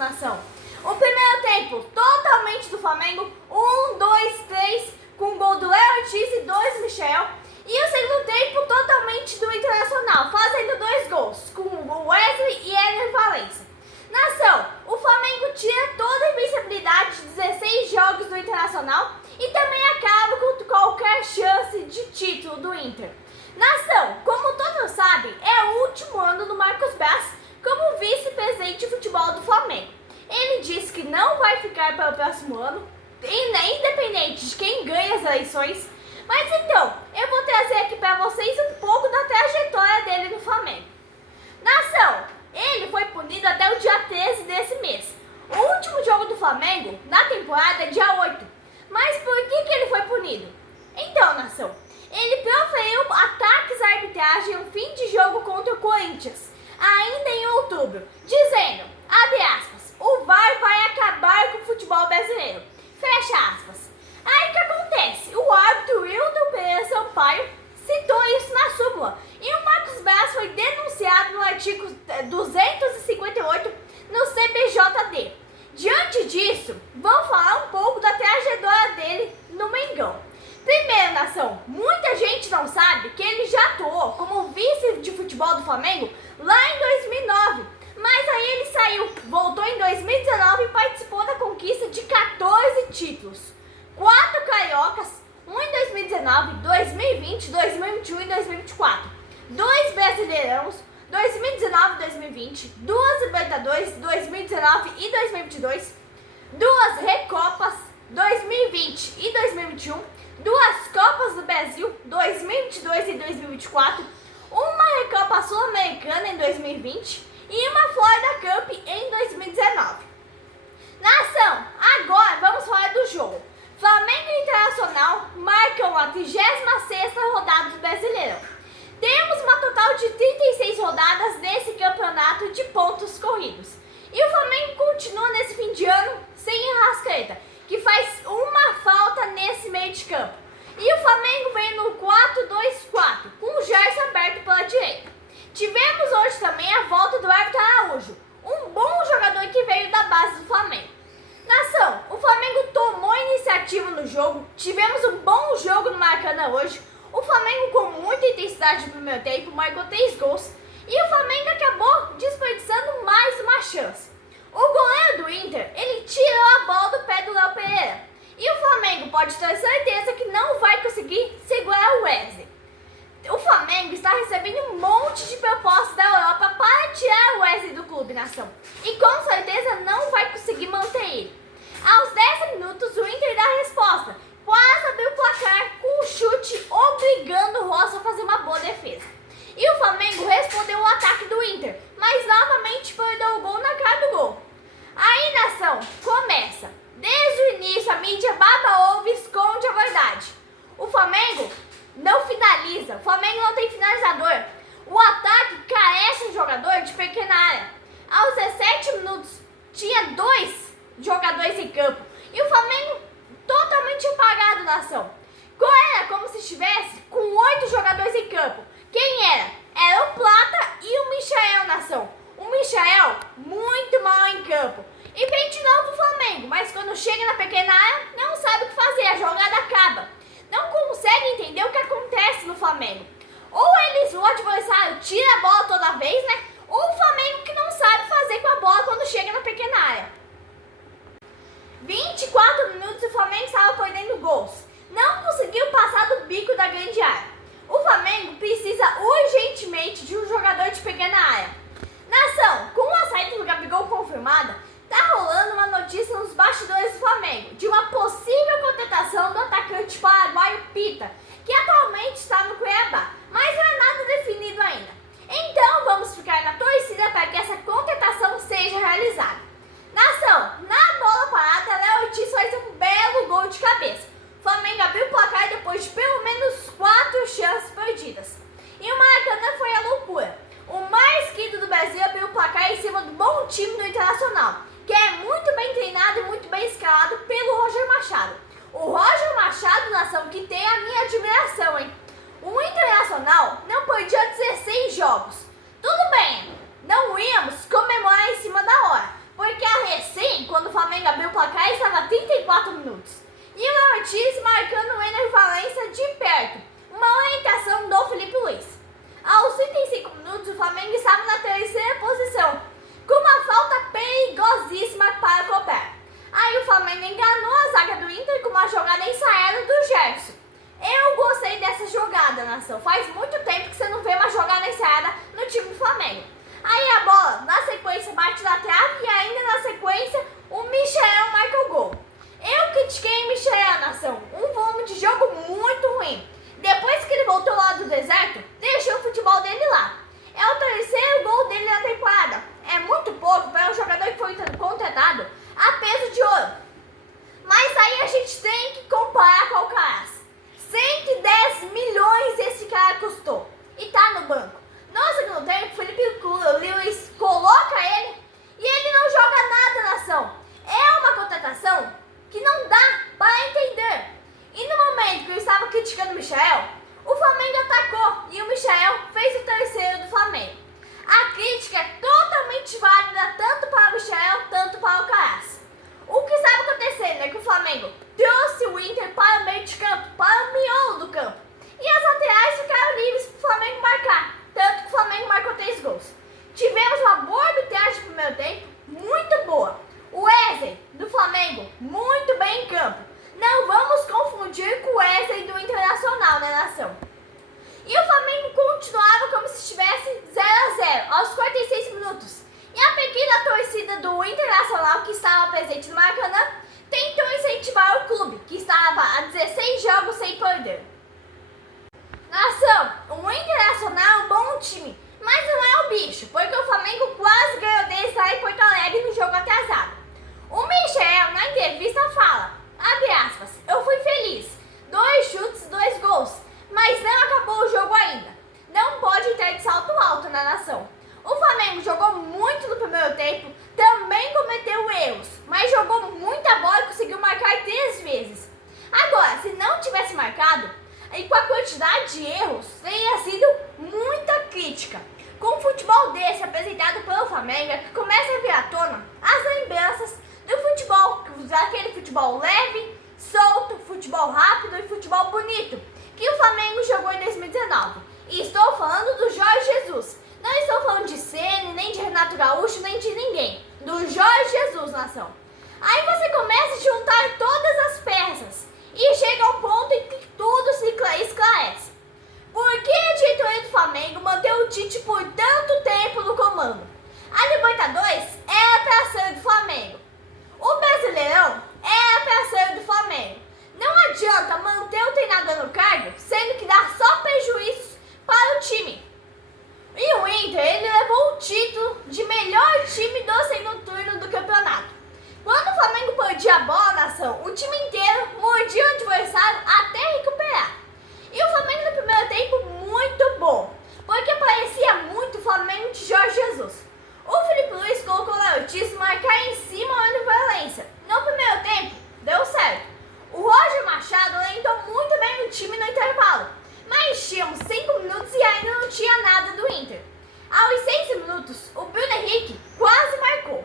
nação. O primeiro tempo totalmente do Flamengo, 1, 2, 3, com gol do Léo Ortiz e 2 Michel. E o segundo tempo totalmente do Internacional, fazendo 2 gols, com o Wesley e Ener Valencia. Nação, o Flamengo tira toda a invencibilidade de 16 jogos do Internacional e também acaba com qualquer chance de título do Inter. Nação, como todos sabem, é o último ano do Marcos Braz como vice-presidente de futebol do Flamengo. Ele disse que não vai ficar para o próximo ano, independente de quem ganha as eleições. Mas então, eu vou trazer aqui para vocês um pouco da trajetória dele no Flamengo. Nação, ele foi punido até o dia 13 desse mês. O último jogo do Flamengo na temporada é dia 8. Mas por que ele foi punido? Então, nação, ele proferiu ataques à arbitragem no fim de jogo contra o Corinthians, ainda em outubro, dizendo, abre aspas, o VAR vai acabar com o futebol brasileiro, fecha aspas. Aí o que acontece? O árbitro Wilton Pereira Sampaio citou isso na súmula e o Marcos Braz foi denunciado no artigo 258 no CBJD. Diante disso, vamos falar um pouco da trajetória dele no Mengão. Primeiro, nação, muita gente não sabe que ele já atuou como vice de futebol do Flamengo lá em 2009, mas aí ele saiu, voltou em 2019 e participou da conquista de 14 títulos. 4 cariocas, 1 em 2019, 2020, 2021 e 2024. 2 brasileirãos, 2019 e 2020, 2 Libertadores, 2019 e 2022, 2 Recopas, 2020 e 2021, 2 Copas do Brasil, 2022 e 2024, uma Recopa Sul-Americana em 2020 e uma Florida Cup em 2019. Nação, agora vamos falar do jogo. Flamengo e Internacional marcam a 36ª rodada do Brasileirão. Temos uma total de 36 rodadas nesse campeonato de pontos corridos. E o Flamengo continua nesse fim de ano sem Arrascaeta, que faz uma falta nesse meio de campo. E o Flamengo vem no 4-2-4, com o Gerson aberto pela direita. Tivemos hoje também a volta do Everton Araújo, um bom jogador que veio da base do Flamengo. Nação, o Flamengo tomou iniciativa no jogo, tivemos um bom jogo no Maracanã hoje. O Flamengo com muita intensidade no primeiro tempo, marcou 3 gols e o Flamengo acabou desperdiçando mais uma chance. O goleiro do Inter, ele tirou a bola do pé do Léo Pereira e o Flamengo pode ter certeza que não vai conseguir segurar o Wesley. O Flamengo está recebendo um monte de propostas da Europa para tirar o Wesley do clube, nação, e com certeza não vai conseguir manter ele. Aos 10 minutos, o Inter dá a resposta, quase abriu o placar com um chute obrigando o Roça a fazer uma boa defesa. E o Flamengo respondeu o ataque do Inter, mas novamente perdeu o gol na cara do gol. Aí, nação, começa. Desde o início, a mídia baba ovo e esconde a verdade. O Flamengo não finaliza, o Flamengo não tem finalizador. O ataque carece de um jogador de pequena área. Aos 17 minutos, tinha 2 jogadores em campo. E o Flamengo totalmente apagado, nação. Era como se estivesse com 8 jogadores em campo. Quem era? Era o Plata e o Michael, nação. O Michael muito mal em campo. E vem de novo o Flamengo, mas quando chega na pequena área, não sabe o que fazer, a jogada acaba. Não consegue entender o que acontece no Flamengo. Ou o adversário tira a bola toda vez, né? Ou o Flamengo que não sabe fazer com a bola quando chega na pequena área. 24 minutos e o Flamengo estava perdendo gols. Não conseguiu passar do bico da grande área. O Flamengo precisa urgentemente de um jogador de pequena área. Nação, com a saída do Gabigol confirmada, tá rolando uma notícia nos bastidores do Flamengo de uma possível contratação do atacante paraguaio Pita, que atualmente está no Cuiabá, mas não é nada definido ainda. Então vamos ficar na torcida para que essa contratação seja realizada. Nação, na bola parada, Léo Ortiz faz um belo gol de cabeça. O Flamengo abriu o placar depois de pelo menos 4 chances perdidas. E o Maracanã foi a loucura. O mais querido do Brasil abriu o placar em cima do bom time do Internacional, que é muito bem treinado e muito bem escalado pelo Roger Machado. O Roger Machado, nação, que tem a minha admiração, hein? O Internacional não perdia 16 jogos. Tudo bem, não íamos comemorar em cima da hora, porque a Flamengo abriu o placar e estava a 34 minutos. E o Léo Ortiz marcando o Ener Valencia de perto. Uma orientação do Felipe Luiz. Aos 35 minutos, o Flamengo estava na terceira posição, com uma falta perigosíssima para cobrar. Aí o Flamengo enganou a zaga do Inter com uma jogada ensaiada do Gerson. Eu gostei dessa jogada, nação. Faz muito tempo que você não vê uma jogada ensaiada no time do Flamengo. Aí a bola, na sequência, bate na trave e ainda na sequência, o Michael marca o gol. Eu critiquei o Michael, nação. Um volume de jogo muito ruim. Depois que ele voltou lá do deserto, deixou o futebol dele lá. É o terceiro gol dele na temporada. É muito pouco para um jogador que foi contratado a peso de ouro. Mas aí a gente tem que comparar com o Alcaraz. 110 milhões esse cara custou e tá no banco. No segundo tempo, Felipe Luiz coloca ele e ele não joga nada, nação. É uma contratação que não dá para entender. E no momento que eu estava criticando o Michael, o Flamengo atacou e o Michael fez o terceiro do Flamengo. A crítica é totalmente válida tanto para o Michael, tanto para o Alcaraz. O que estava acontecendo é que o Flamengo trouxe o Inter para o meio de campo, para o miolo do campo. E as laterais ficaram livres para o Flamengo marcar. Tanto que o Flamengo marcou 3 gols. Tivemos uma boa arbitragem no primeiro tempo, muito boa. O Wesley, do Flamengo, muito bem em campo. Não vamos confundir com o Wesley do Internacional, né, nação? E o Flamengo continuava como se estivesse 0-0 aos 46 minutos. E a pequena torcida do Internacional, que estava presente no Maracanã, tentou incentivar o clube, que estava a 16 jogos sem perder. Nação, o Internacional é um bom time, mas não é o bicho, porque o Flamengo quase ganhou deles lá em Porto Alegre no jogo atrasado. O Michael, na entrevista, fala, abre aspas, eu fui feliz, 2 chutes, 2 gols, mas não acabou o jogo ainda. Não pode entrar de salto alto na nação. O Flamengo jogou muito no primeiro tempo, também cometeu erros, mas jogou muita bola e conseguiu marcar 3 vezes. Agora, se não tivesse marcado, e com a quantidade de erros, teria sido muita crítica. Com um futebol desse apresentado pelo Flamengo, é que começa a vir à tona as lembranças do futebol, daquele futebol leve, solto, futebol rápido e futebol bonito, que o Flamengo jogou em 2019. E estou falando do Jorge Jesus. Não estou falando de Ceni, nem de Renato Gaúcho, nem de ninguém. Do Jorge Jesus, nação. Aí você começa a juntar todas as peças e chega ao ponto em que tudo se esclarece. Por que a diretoria do Flamengo manteve o Tite por tanto tempo no comando? A Libertadores era para ser do Flamengo. O Brasileirão era para ser do Flamengo. Não adianta manter o treinador no cargo, sendo que dá só prejuízos para o time. E o Inter, ele levou o título de melhor time do segundo turno do campeonato. Quando o Flamengo perdia a bola, nação, o time inteiro mordia o adversário até recuperar. E o Flamengo no primeiro tempo muito bom, porque parecia muito o Flamengo de Jorge Jesus. O Felipe Luiz colocou o Léo Ortiz marcar em cima o Ener Valencia. No primeiro tempo, deu certo. O Roger Machado orientou muito bem o time no intervalo, mas tínhamos 5 minutos e ainda não tinha nada do Inter. Aos 6 minutos, o Bruno Henrique quase marcou.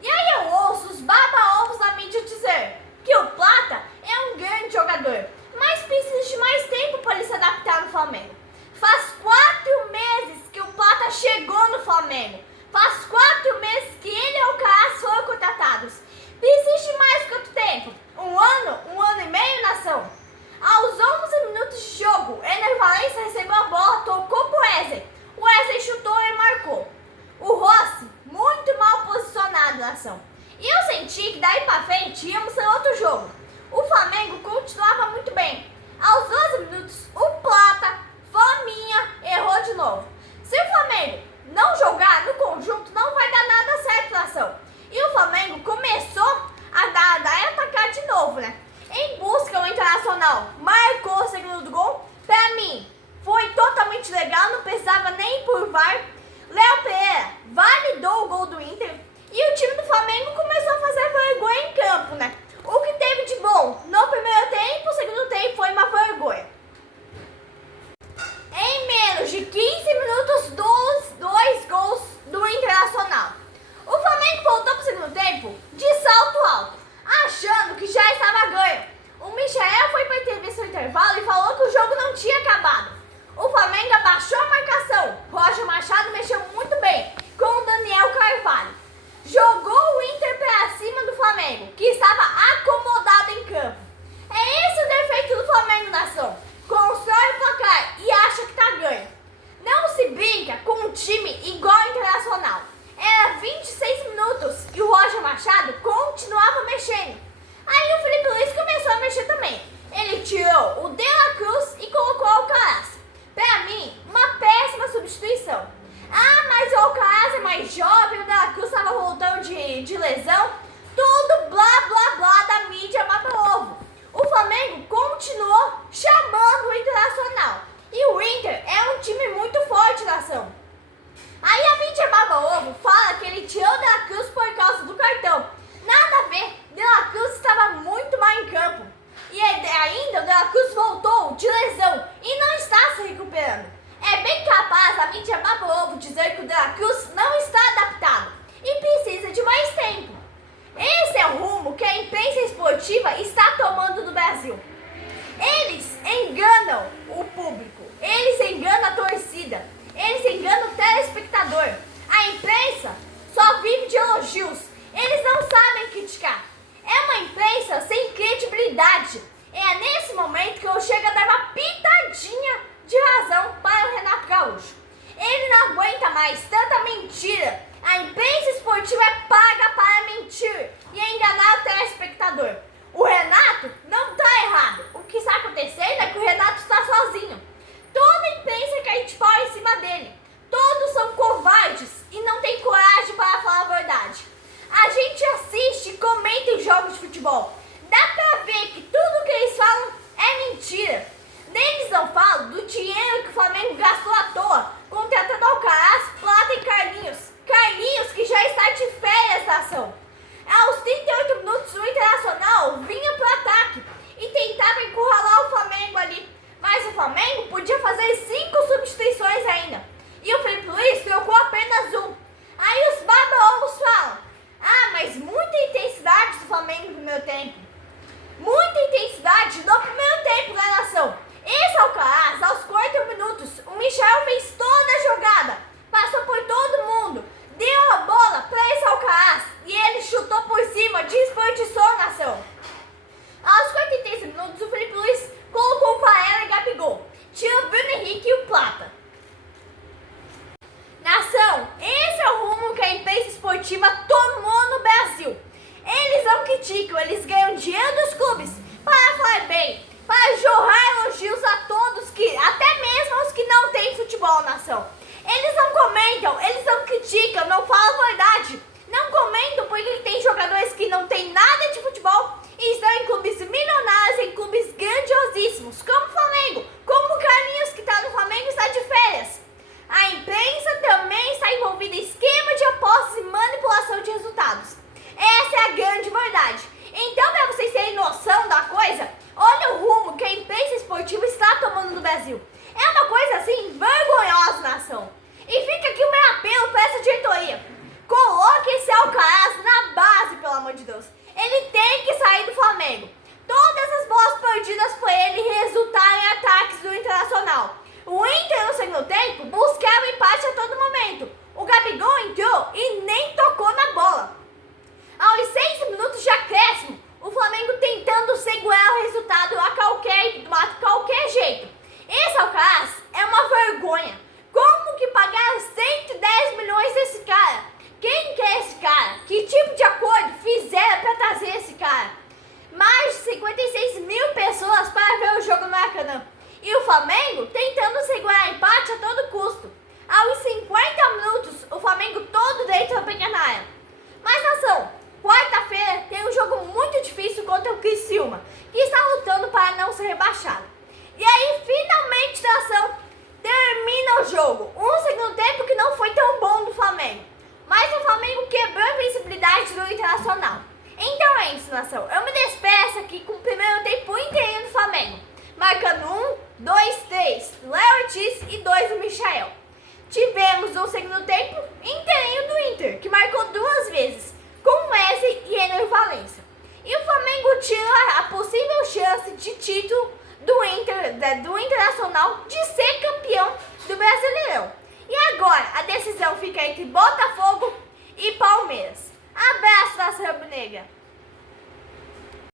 E aí eu ouço os baba-ovos da mídia dizer que o Plata é um grande jogador, mas precisa de mais tempo para ele se adaptar no Flamengo. Faz 4 meses que o Plata chegou no Flamengo. Faz 4 meses que ele e o Alcaraz foram contratados. Precisa de mais quanto tempo? Um ano e meio, nação? Aos 11 minutos de jogo, Ener Valencia recebeu a bola, tocou pro Wesley. O Wesley chutou e marcou. O Rossi, muito mal posicionado, nação. E eu senti que daí pra frente íamos ser outro jogo. O Flamengo continuava muito bem. Aos 12 minutos, o Plata, Fominha, errou de novo. Se o Flamengo não jogar no conjunto, não vai dar nada certo, nação. E o Flamengo começou a dar e atacar de novo, né? Em busca, o Internacional marcou o segundo gol. Pra mim, foi totalmente legal, não precisava nem ir por VAR. Léo Pereira validou o gol do Inter e o time do Flamengo começou a fazer vergonha em campo, né? O que teve de bom no primeiro tempo, o segundo tempo foi uma vergonha. Em menos de 15 minutos, 2 gols do Internacional. O Flamengo voltou pro segundo tempo de salto alto. De La Cruz voltou de lesão e não está se recuperando. É bem capaz a mídia baba-ovo dizer que o De La Cruz não está adaptado e precisa de mais tempo. Esse é o rumo que a imprensa esportiva está tomando no Brasil. Eles enganam o público, eles enganam a torcida, eles enganam o telespectador. A imprensa só vive de elogios, eles não sabem criticar. É uma imprensa sem credibilidade. É nesse momento que eu chego a dar uma pitadinha de razão para o Renato Gaúcho. Ele não aguenta mais tanta mentira. A imprensa esportiva é paga para mentir e enganar o telespectador. O Renato não está errado. O que está acontecendo é que o Renato está sozinho. Toda a imprensa quer de pau em cima dele. Todos são covardes e não têm coragem para falar a verdade. A gente assiste e comenta em jogos de futebol. Dá pra ver que tudo que eles falam é mentira. Eles não falam do dinheiro que o Flamengo gastou à toa, contratando Alcaraz, Plata e Carlinhos. Carlinhos que já está de férias da ação. Aos 38 minutos o Internacional vinha pro ataque e tentava encurralar o Flamengo ali. Mas o Flamengo podia fazer 5 substituições ainda. E o Felipe Luiz trocou apenas um. Aí os baba-ovos falam: ah, mas muita intensidade do Flamengo no primeiro tempo. Muita intensidade no primeiro tempo da nação. Esse Alcaraz, aos 40 minutos, o Michel fez toda a jogada. Passou por todo mundo. Deu a bola para esse Alcaraz e ele chutou por cima, desperdiçou a nação. Aos 43 minutos, o Felipe Luiz colocou o Varela e Gabigol. Tirou o Bruno Henrique e o Plata. Nação, esse é o rumo que a imprensa esportiva tomou no Brasil. Eles não criticam, eles ganham dinheiro dos clubes para falar bem, para jorrar elogios a todos, até mesmo os que não têm futebol, nação. Eles não comentam, eles não criticam, não falam a verdade. Não comentam porque tem jogadores que não têm nada de futebol e estão em clubes milionários, em clubes grandiosíssimos, como o Flamengo, como o Carlinhos, que está no Flamengo e está de férias. A imprensa também está envolvida em esquema de apostas e manipulação de resultados. Essa é a grande verdade. Então, para vocês terem noção da coisa, olha o rumo que a imprensa esportiva está tomando no Brasil. É uma coisa assim vergonhosa, nação. E fica aqui o meu apelo para essa diretoria. Coloque esse Alcaraz na base, pelo amor de Deus. Ele tem que sair do Flamengo. Todas as bolas perdidas por ele resultaram em ataques do Internacional. O Inter, no segundo tempo, buscava empate a todo momento. O Gabigol entrou e nem tocou na bola. Aos 6 minutos de acréscimo, o Flamengo tentando segurar o resultado a qualquer jeito. Esse Alcaraz é uma vergonha. Como que pagaram 110 milhões desse cara? Quem quer esse cara? Que tipo de acordo fizeram para trazer esse cara? Mais de 56 mil pessoas para ver o jogo no Maracanã. E o Flamengo tentando segurar empate a todo custo. Aos 50 minutos, o Flamengo todo dentro da pequena área. Mas, nação, quarta-feira tem um jogo muito difícil contra o Criciúma, que está lutando para não ser rebaixado. E aí, finalmente, nação, termina o jogo. Um segundo tempo que não foi tão bom do Flamengo. Mas o Flamengo quebrou a invencibilidade do Internacional. Então é isso, nação. Eu me despeço aqui com o primeiro tempo inteirinho do Flamengo. Marcando 1, 2, 3, Léo Ortiz e 2 do Michael. Tivemos um segundo tempo inteirinho do Inter, que marcou 2 vezes, com Wesley e Ener Valencia. E o Flamengo tira a possível chance de título do Internacional de ser campeão do Brasileirão. E agora a decisão fica entre Botafogo e Palmeiras. Abraço, nação rubro-negra!